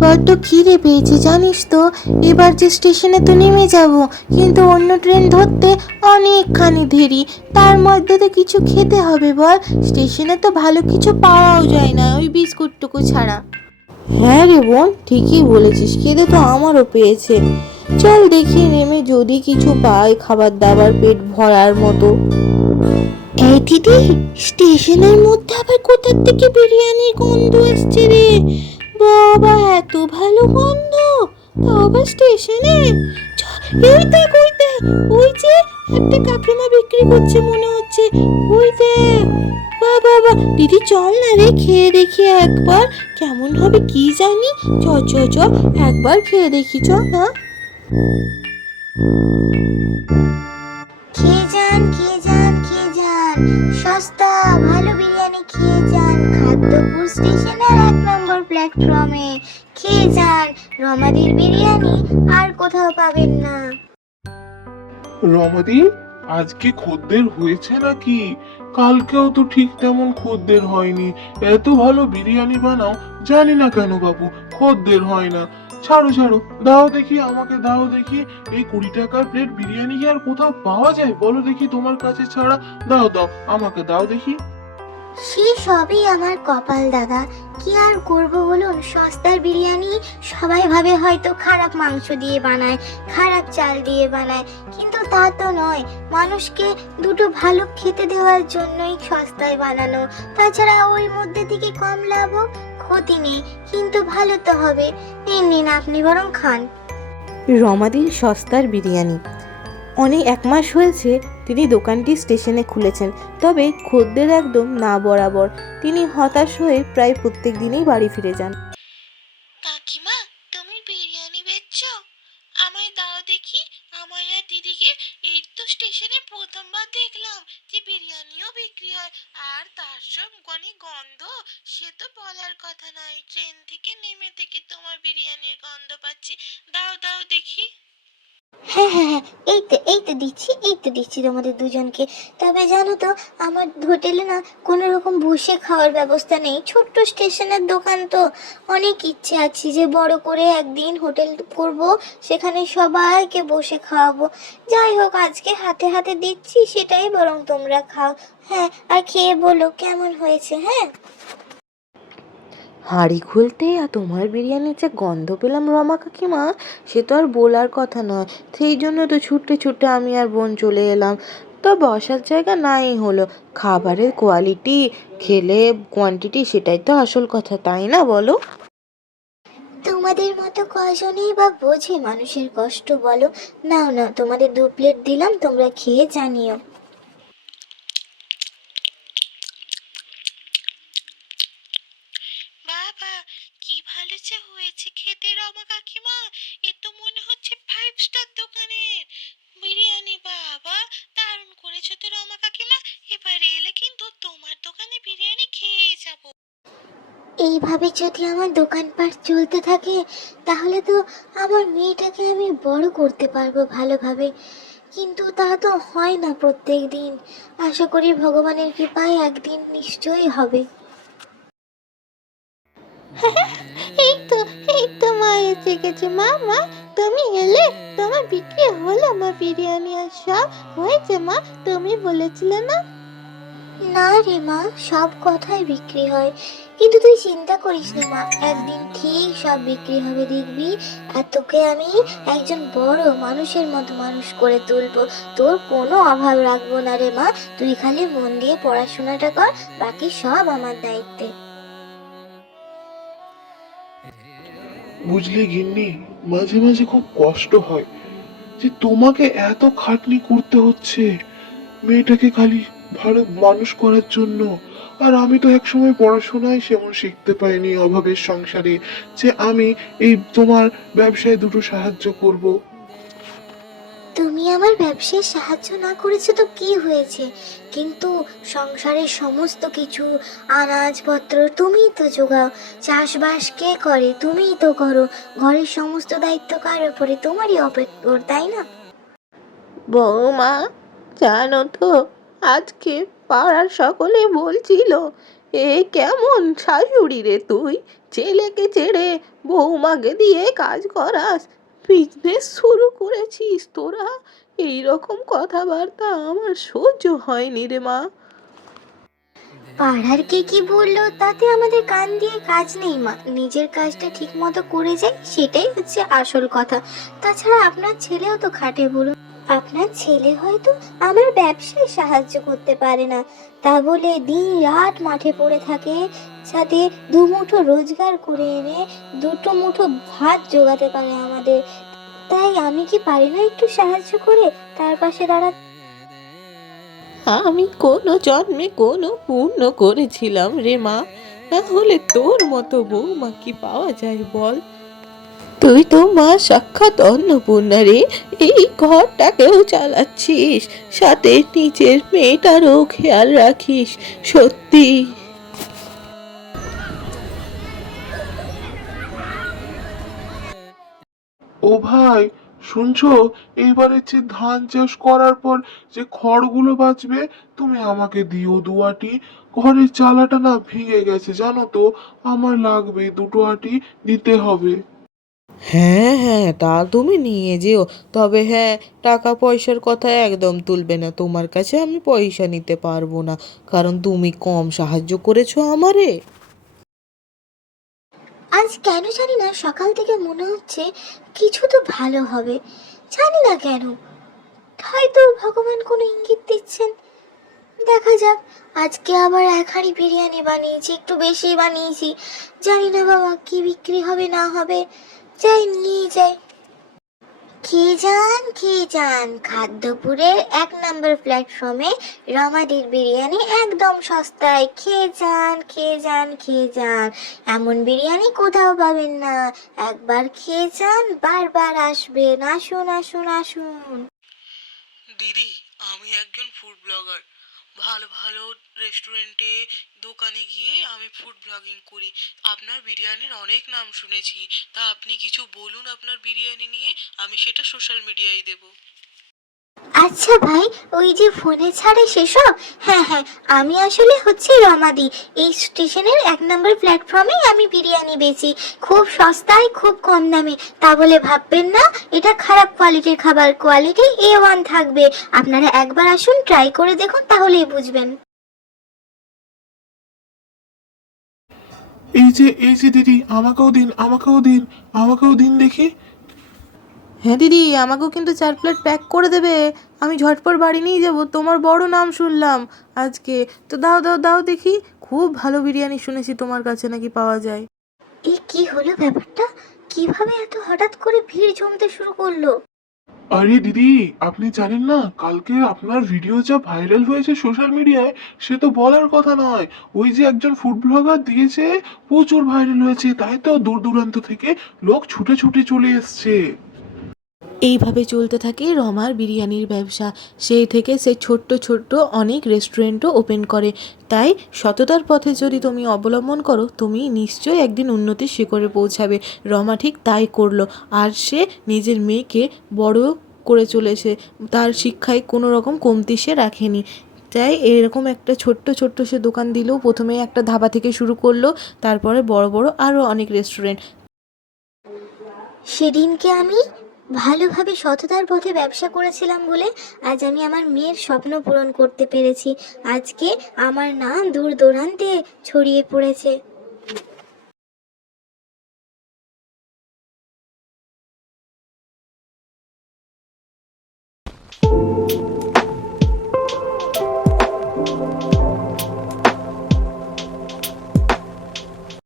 বড্ড খিদে পেয়েছে জানিস তো। এবার যে স্টেশনে তো নেমে যাব, কিন্তু অন্য ট্রেন ধরতে অনেকখানি দেরি। তার মধ্যে তো কিছু খেতে হবে বল। স্টেশনে তো ভালো কিছু পাওয়াও যায় না ওই বিস্কুটটুকু ছাড়া। হ্যাঁ রে বোন, ঠিকই বলেছিস, খিদে তো আমারও পেয়েছে। চল দেখি নেমে যদি কিছু পাই খাবার দাবার পেট ভরার মতো। এই দিদি, স্টেশনের মধ্যে আবার কোথার থেকে বিরিয়ানির গন্ধ আসছে রে। বাবা, এত ভালো গন্ধ, তাও আবার স্টেশনে। এই দেখ, ওই দেখ, ওই যে একটা কাকিমা বিক্রি করছে মনে হচ্ছে। ওই দেখ, বাবা বাবা, দিদি চল না রে, খেয়ে দেখি একবার কেমন হবে কি জানি। চ চ চ, একবার খেয়ে দেখি, চ না। খেয়ে যান, খেয়ে যান, খেয়ে যান, সস্তা ভালো বিরিয়ানি খেয়ে যান খাদ্যপুর স্টেশনের 1 নম্বর প্ল্যাটফর্মে। খেয়ে যান, রমাদির বিরিয়ানি আর কোথাও পাবেন না। রমাদি, আজকে খদ্দের হয়েছে নাকি? কালকেও তো ঠিক তেমন খদ্দের হয়নি। এত ভালো বিরিয়ানি বানাও, জানি না কেন বাবু খদ্দের হয় না। ছাড়ো ছাড়ো, দাও দেখি, আমাকে দাও দেখি। এই 20 টাকার প্লেট বিরিয়ানি কি আর কোথাও পাওয়া যায় বলো দেখি তোমার কাছে ছাড়া? দাও দাও, আমাকে দাও দেখি। সে সবই আমার কপাল দাদা, কি আর করব বলুন। সস্তার বিরিয়ানি সবাই ভাবে হয়তো খারাপ মাংস দিয়ে বানায়, খারাপ চাল দিয়ে বানায়, কিন্তু তা তো নয়। মানুষকে দুটো ভালো খেতে দেওয়ার জন্যই সস্তায় বানানো। তাছাড়া ওর মধ্যে থেকে কম লাভ হোক, ক্ষতি নেই, কিন্তু ভালো তো হবে। নিন নিন, আপনি বরং খান। রমাদির সস্তার বিরিয়ানি। অনেক 1 মাস হয়েছে তিনি দোকানটি স্টেশনে খুলেছেন, তবে খদ্দের একদম না বরাবর। তিনি হতাশ হয়ে প্রায় প্রত্যেক দিনেই বাড়ি ফিরে যান। কাকিমা, তুমি বিরিয়ানি বেচছো? আমায় দাও দেখি, আমায় আর দিদিকে। এই তো স্টেশনে প্রথমবার দেখলাম যে বিরিয়ানিও বিক্রি হয়, আর তার সব অনেক গন্ধ। সে তো বলার কথা নয়, ট্রেন থেকে নেমে থেকে তোমার বিরিয়ানির গন্ধ পাচ্ছি। দাও দাও দেখি। হ্যাঁ হ্যাঁ হ্যাঁ, এই তো দিচ্ছি, এই তো দিচ্ছি তোমাদের দুজনকে। তবে জানো তো, আমার হোটেলে না কোনো রকম বসে খাওয়ার ব্যবস্থা নেই। ছোট্ট স্টেশনের দোকান তো। অনেক ইচ্ছে আছে যে বড় করে একদিন হোটেল করব, সেখানে সবাইকে বসে খাওয়াবো। যাই হোক, আজকে হাতে হাতে দিচ্ছি, সেটাই বরং তোমরা খাও। হ্যাঁ, আর খেয়ে বলো কেমন হয়েছে। হ্যাঁ, হাঁড়ি খুলতে আর তোমার বিরিয়ানির যে গন্ধ পেলাম রমা কাকিমা, সে তো আর বলার কথা নয়। সেই জন্য তো ছুটে ছুটে আমি আর বোন চলে এলাম। তা বসার জায়গা নাই হলো, খাবারের কোয়ালিটি, খেলে কোয়ান্টিটি, সেটাই তো আসল কথা, তাই না বলো? তোমাদের মতো কজনই বা বোঝে মানুষের কষ্ট বলো। নাও নাও, তোমাদের 2 প্লেট দিলাম, তোমরা খেয়ে জানিও। বাবা, কি ভালো যে হয়েছে খেতে রমা কাকিমা। এ তো মনে হচ্ছে 5 স্টার দোকানের বিরিয়ানি। বাবা, দারুণ করেছো তো রমা কাকিমা। এবারে এলে কিন্তু তোমার দোকানে বিরিয়ানি খেয়ে যাবো। এইভাবে যদি আমার দোকানপাট চলতে থাকে, তাহলে তো আমার মেয়েটাকে আমি বড় করতে পারবো ভালোভাবে। কিন্তু তা তো হয় না প্রত্যেক দিন। আশা করি ভগবানের কৃপায় একদিন নিশ্চয়ই হবে। এই তো মা এসে গেছে। মা মা, তুমি এলে? তোমার বিক্রি হলো মা বিরিয়ানি আর সব? হয়েছে মা, তুমি বলেছিলে না? না রে মা, সব কথাই বিক্রি হয়, কিন্তু তুই চিন্তা করিস না মা, একদিন ঠিক সব বিক্রি হবে দেখবি। আর তোকে আমি একজন বড় মানুষের মতো মানুষ করে তুলবো। তোর কোনো অভাব রাখবো না রে মা। তুই খালি মন দিয়ে পড়াশোনাটা কর, বাকি সব আমার দায়িত্বে। বুঝলি গিন্নি, মাঝে মাঝে খুব কষ্ট হয় যে তোমাকে এত খাটনি করতে হচ্ছে মেয়েটাকে খালি ভালো মানুষ করার জন্য। আর আমি তো একসময় পড়াশোনায় সেমন শিখতে পাইনি অভাবের সংসারে, যে আমি এই তোমার ব্যবসায় দুটো সাহায্য করব। তুমি আমার ব্যবসায় সাহায্য না করেছো তো কি হয়েছে, কিন্তু সংসারের সমস্ত কিছু আনাজপত্র তুমিই তো জোগাও। চাষবাস কে করে? তুমিই তো করো। ঘরের সমস্ত দায়িত্ব কার উপরে? তোমারই উপর, তাই না? বৌমা, জানো তো, আজকে পাড়ার সকলে বলছিল এ কেমন শাশুড়ি রে তুই? ছেলেকে ছেড়ে বৌমাকে দিয়ে কাজ করাস, বিজনেস শুরু করেছিস তোরা? এই রকম কথাবার্তা আমার সহ্য হয়নি রে মা। পাড়ার কে কি বললো তাতে আমাদের কান দিয়ে কাজ নেই মা, নিজের কাজটা ঠিক মতো করে যাই সেটাই হচ্ছে আসল কথা। তাছাড়া আপনার ছেলেও তো খাটে বলুন, আপনার ছেলে হয়তো আমার ব্যবসায় সাহায্য করতে পারে না, তা বলে দিন রাত মাঠে পড়ে থাকে যাতে দুমুঠো রোজগার করে এনে দুটো মুঠো ভাত জোগাতে পারে আমাদের। তাই আমি কি পারি না একটু সাহায্য করে তার পাশে দাঁড়াতে? আমি কোনো জন্মে কোনো পুণ্য করেছিলাম রে মা? তাহলে তোর মতো বৌমা কি পাওয়া যায় বল? তুই তো মা সাক্ষাৎ অন্নপূর্ণা রে। এই ঘরটাকেও চালাচ্ছিস, সাথে নিজের মেয়েটারও খেয়াল রাখিস। সত্যি ও ভাই, শুনছো? এবারে যে ধান চাষ করার পর যে খড়গুলো বাঁচবে, তুমি আমাকে দিও দুয়াটি। ঘরের চালাটা না ভেঙে গেছে জানো তো, আমার লাগবে দুটো আটি, দিতে হবে। হ্যাঁ হ্যাঁ, তা তুমি নিয়ে যেও। তবে হ্যাঁ, টাকা পয়সার কথা একদম তুলবে না, তোমার কাছে আমি পয়সা নিতে পারবো না, কারণ তুমি কম সাহায্য করেছো আমারে। আজ কেন জানি না সকাল থেকে মনে হচ্ছে কিছু তো ভালো হবে, জানি না কেন। হয়তো ভগবান কোনো ইঙ্গিত দিচ্ছেন, দেখা যাক। আজকে আবার এক হাঁড়ি বিরিয়ানি বানিয়েছি, একটু বেশি বানিয়েছি, জানি না বাবা কি বিক্রি হবে না হবে, যাই নিয়ে যাই। খেয়ে যান খাদ্যপুরের 1 নম্বর প্ল্যাটফর্মে রমাদির বিরিয়ানি একদম সস্তায়। খেয়ে যান খেয়ে যান খেয়ে যান, এমন বিরিয়ানি কোথাও পাবেন না। একবার খেয়ে যান বারবার আসবেন, আসুন আসুন আসুন। দিদি, আমি একজন ফুড ব্লগার। ভালো ভালো রেস্টুরেন্টে, দোকানে গিয়ে আমি ফুড ব্লগিং করি। আপনার বিরিয়ানির অনেক নাম শুনেছি, তা আপনি কিছু বলুন আপনার বিরিয়ানি নিয়ে, আমি সেটা সোশ্যাল মিডিয়ায় দেবো। আচ্ছা ভাই, ওই যে ফোনে ছাড়ে সেসব, হ্যাঁ হ্যাঁ, আমি আসলে হচ্ছে রমাদি। এই স্টেশনের 1 নম্বর প্ল্যাটফর্মে আমি বিরিয়ানি বেচি, খুব সস্তায় খুব কম দামে। তা বলে ভাববেন না এটা খারাপ কোয়ালিটির খাবার, কোয়ালিটি A1 থাকবে। আপনারা একবার আসুন, ট্রাই করে দেখুন, তাহলেই বুঝবেন। এই যে দিদি, আমাকেও দিন, আমাকেও দিন, আমাকেও দিন দেখি। হ্যাঁ দিদি, আমাকেও কিন্তু 4 প্লেট প্যাক করে দেবে। আমি ঝটপট বাড়ি নিয়ে যাব, তোমার বড় নাম শুনলাম আজকে। তো দাও দাও দাও দেখি, খুব ভালো বিরিয়ানি শুনেছি তোমার কাছে নাকি পাওয়া যায়। এই কি হলো ব্যাপারটা, কিভাবে এত হঠাৎ করে ভিড় জমতে শুরু করলো? আরে দিদি, আপনি জানেন না কালকে আপনার ভিডিও যা ভাইরাল হয়েছে সোশ্যাল মিডিয়ায়, সে তো বলার কথা নয়। ওই যে একজন ফুড ব্লগার দিয়েছে, প্রচুর ভাইরাল হয়েছে, তাই তো দূর দূরান্ত থেকে লোক ছুটে ছুটে চলে এসছে। এইভাবে চলতে থাকে রমার বিরিয়ানির ব্যবসা। সেই থেকে সে ছোট্ট ছোট্ট অনেক রেস্টুরেন্টও ওপেন করে। তাই সততার পথে যদি তুমি অবলম্বন করো, তুমি নিশ্চয়ই একদিন উন্নতির শিখরে পৌঁছাবে। রমা ঠিক তাই করলো, আর সে নিজের মেয়েকে বড় করে চলেছে, তার শিক্ষায় কোনো রকম কমতি সে রাখেনি। তাই এরকম একটা ছোট্ট ছোট্ট সে দোকান দিলেও, প্রথমে একটা ধাবা থেকে শুরু করলো, তারপরে বড় বড় আরও অনেক রেস্টুরেন্ট। সেদিনকে আমি ভালোভাবে সততার পথে ব্যবসা করেছিলাম বলে আজ আমি আমার মেয়ের স্বপ্ন পূরণ করতে পেরেছি। আজকে আমার নাম দূর দূরান্তে ছড়িয়ে পড়েছে।